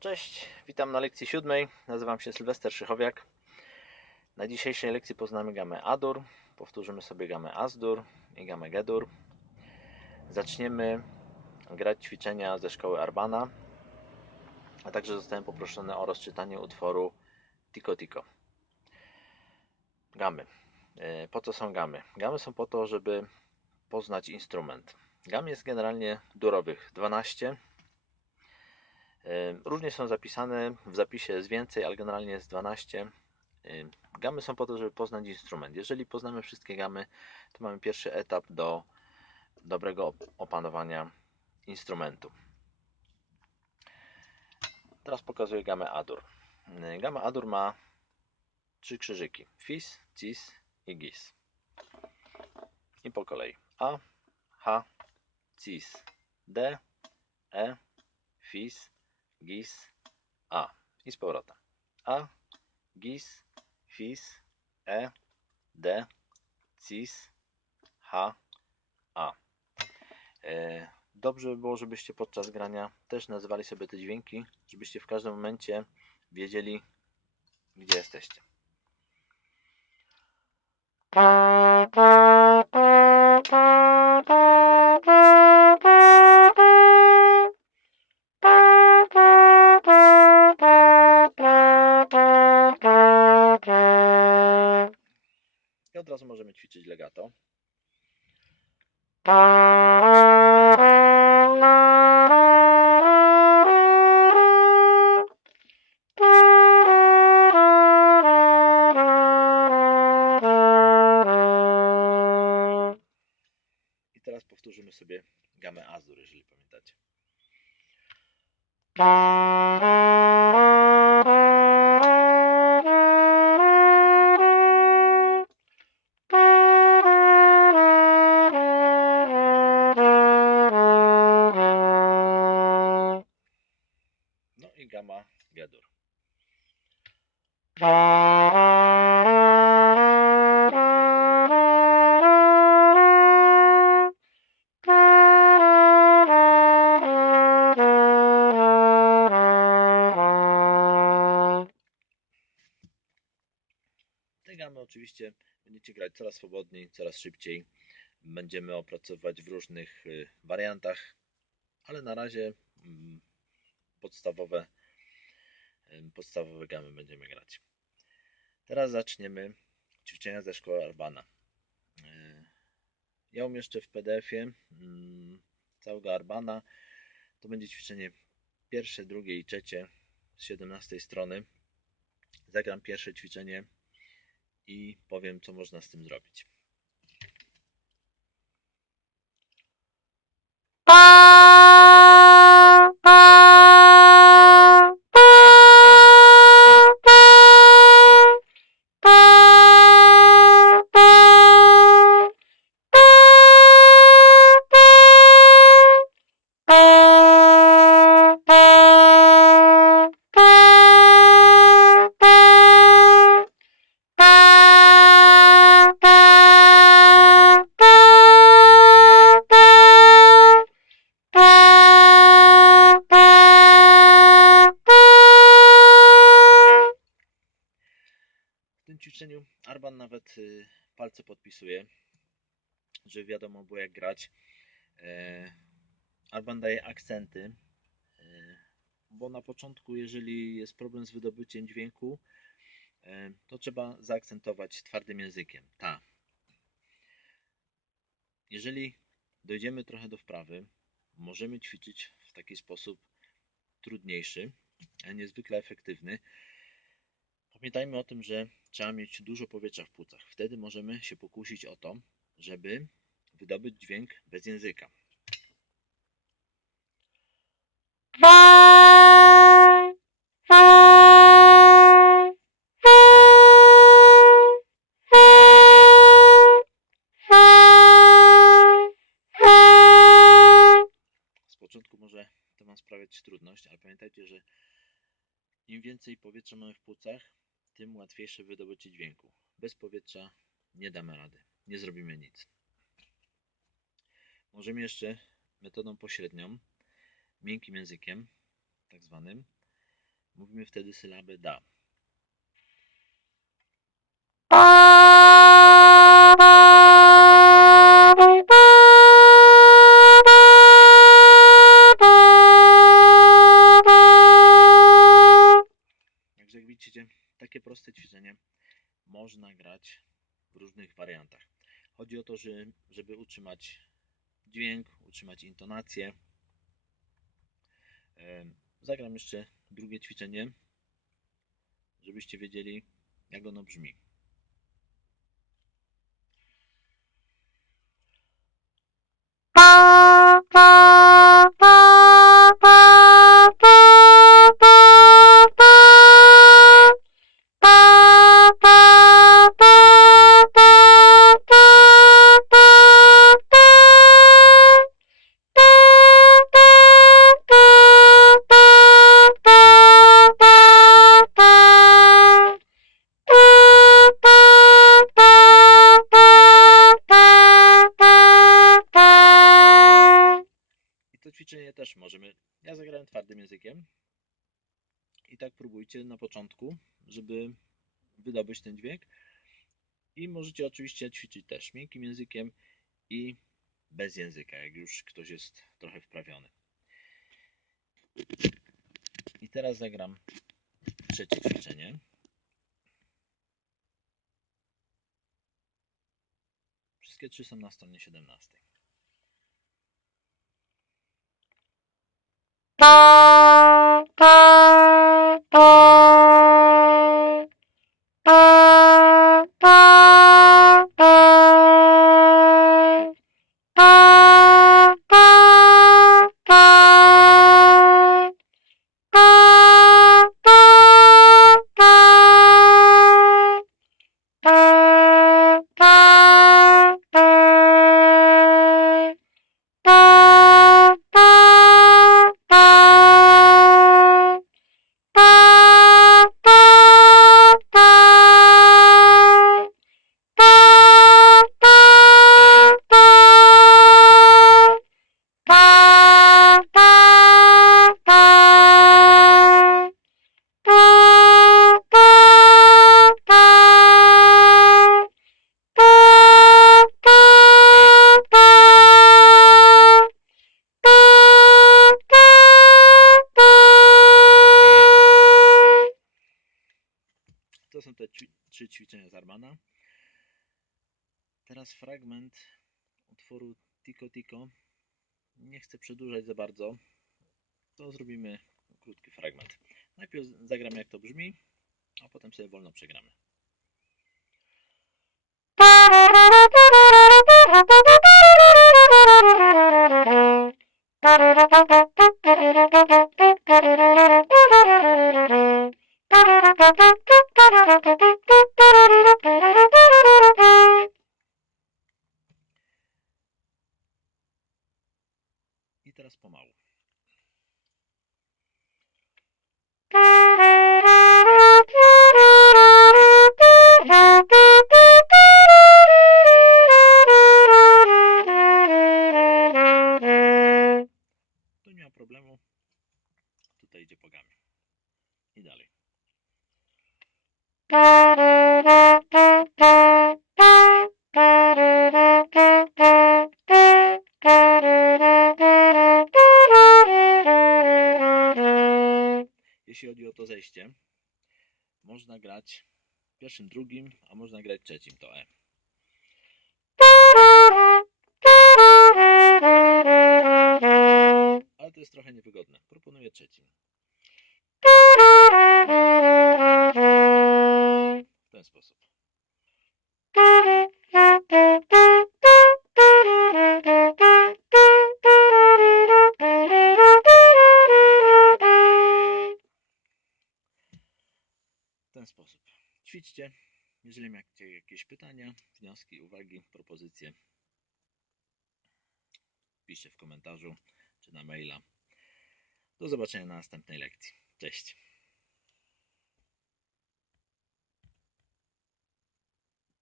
Cześć, witam na lekcji siódmej. Nazywam się Sylwester Szychowiak. Na dzisiejszej lekcji poznamy gamę Adur, powtórzymy sobie gamę Asdur i gamę Gedur. Zaczniemy grać ćwiczenia ze szkoły Arbana, a także zostałem poproszony o rozczytanie utworu Tico Tico. Gamy. E, Po co są gamy? Gamy są po to, żeby poznać instrument. Gam jest generalnie durowych 12. Różnie są zapisane, w zapisie jest więcej, ale generalnie jest 12. E, Gamy są po to, żeby poznać instrument. Jeżeli poznamy wszystkie gamy, to mamy pierwszy etap do dobrego op- opanowania instrumentu. Teraz pokazuję gamę Adur. Gama Adur ma trzy krzyżyki. Fis, Cis i Gis. I po kolei. A, H, Cis, D, E, Fis, Gis, A. I z powrotem. A, Gis, Fis, E, D, Cis, H, A. E, Dobrze by było, żebyście podczas grania też nazywali sobie te dźwięki, żebyście w każdym momencie wiedzieli, gdzie jesteście. I od razu możemy ćwiczyć legato. I teraz powtórzymy sobie gamę Azur, jeżeli pamiętacie. Te gamy oczywiście będziecie grać coraz swobodniej, coraz szybciej. Będziemy opracowywać w różnych y, wariantach, ale na razie mm, podstawowe, podstawowe gamy będziemy grać. Teraz zaczniemy ćwiczenia ze szkoły Arbana. Y, Ja umieszczę w PDF-ie mm, całego Arbana. To będzie ćwiczenie pierwsze, drugie i trzecie z 17 strony. Zagram pierwsze ćwiczenie i powiem, co można z tym zrobić. W tym ćwiczeniu Arban nawet y, palce podpisuje, żeby wiadomo było jak grać. E, Arban daje akcenty, e, bo na początku, jeżeli jest problem z wydobyciem dźwięku, e, to trzeba zaakcentować twardym językiem. Ta. Jeżeli dojdziemy trochę do wprawy, możemy ćwiczyć w taki sposób trudniejszy, niezwykle efektywny. Pamiętajmy o tym, że trzeba mieć dużo powietrza w płucach. Wtedy możemy się pokusić o to, żeby wydobyć dźwięk bez języka. Z początku może to Wam sprawiać trudność, ale pamiętajcie, że im więcej powietrza mamy w płucach, tym łatwiejsze wydobycie dźwięku. Bez powietrza nie damy rady, nie zrobimy nic. Możemy jeszcze metodą pośrednią, miękkim językiem, tak zwanym, Mówimy wtedy sylabę da. Takie proste ćwiczenie można grać w różnych wariantach. Chodzi o to, że, żeby utrzymać dźwięk, utrzymać intonację. Zagram jeszcze drugie ćwiczenie, żebyście wiedzieli, jak ono brzmi. I to ćwiczenie też możemy. Ja zagrałem twardym językiem. I tak próbujcie na początku, żeby wydobyć ten dźwięk. I możecie oczywiście ćwiczyć też miękkim językiem i bez języka, jak już ktoś jest trochę wprawiony. I teraz zagram trzecie ćwiczenie. Wszystkie trzy są na stronie 17. To są te trzy ćwiczenia z Armana. Teraz fragment utworu Tico Tico. Nie chcę przedłużać za bardzo. To zrobimy krótki fragment. Najpierw zagramy jak to brzmi, a potem sobie wolno przegramy. Pomału. Jeśli chodzi o to zejście, można grać pierwszym, drugim, a można grać trzecim, to E. Ale to jest trochę niewygodne. Proponuję trzecim. W ten sposób. Ten sposób. Ćwiczcie. Jeżeli macie jakieś pytania, wnioski, uwagi, propozycje, piszcie w komentarzu czy na maila. Do zobaczenia na następnej lekcji. Cześć.